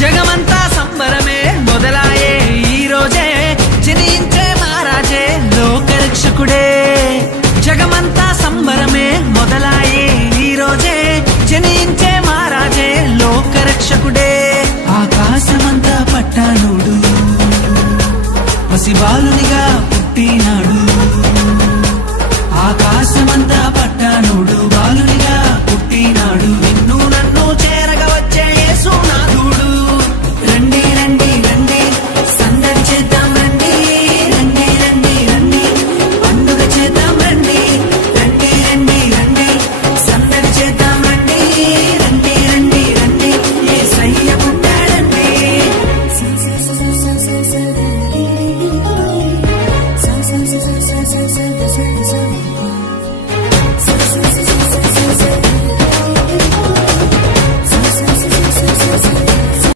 జగమంతా సంబరమే మొదలాయే ఈ రోజే జనించే మహారాజే లోకరక్షకుడే జగమంతా సంబరమే మొదలాయే ఈ రోజే జనించే మహారాజే లోకరక్షకుడే ఆకాశమంతా పట్టానుడు పసిబాలునిగా పుట్టినాడు